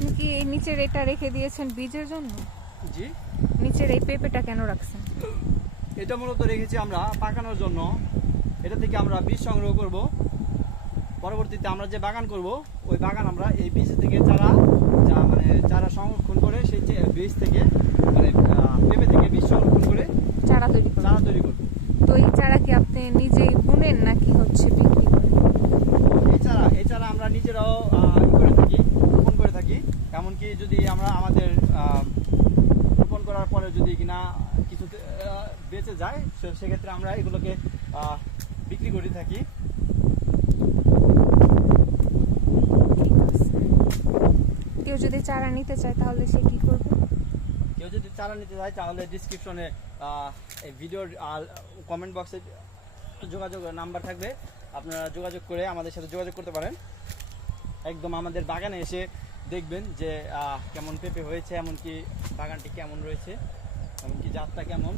আপনি কি এই নিচের এটা রেখে দিয়েছেন বীজের জন্য? জি, নিচের এই পেঁপেটা কেন রাখছেন? এটা মূলত রেখেছি আমরা পাকানোর জন্য। এটা থেকে আমরা বীজ সংগ্রহ করব। পরবর্তীতে আমরা যে বাগান করব, ওই বাগান আমরা এই বীজ থেকে চারা সংরক্ষণ করে সেই বীজ থেকে পেঁপে থেকে বীজ সংরক্ষণ করে চারা তৈরি করবেন? চারা তৈরি করব। তো এই চারা কি আপনি নিজেই বুনেন নাকি হচ্ছে বিক্রি করেন? এই চারা আমরা নিজেরাও রোপণ করে থাকি। এমনকি যদি আমরা আমাদের রোপণ করার পরে যদি কিনা কিছু বেঁচে যায়, সেক্ষেত্রে আমরা এগুলোকে বিক্রি করে থাকি। ঠিক আছে। কেউ যদি চারা নিতে চায় তাহলে সে কি করবে? কেউ যদি চারা নিতে চায় তাহলে ডিসক্রিপশনে এই ভিডিওর কমেন্ট বক্সে যোগাযোগ নাম্বার থাকবে, আপনারা যোগাযোগ করে আমাদের সাথে যোগাযোগ করতে পারেন। একদম আমাদের বাগানে এসে দেখবেন যে কেমন পেঁপে হয়েছে, এমনকি বাগানটি কেমন রয়েছে, এমনকি জাতটা কেমন।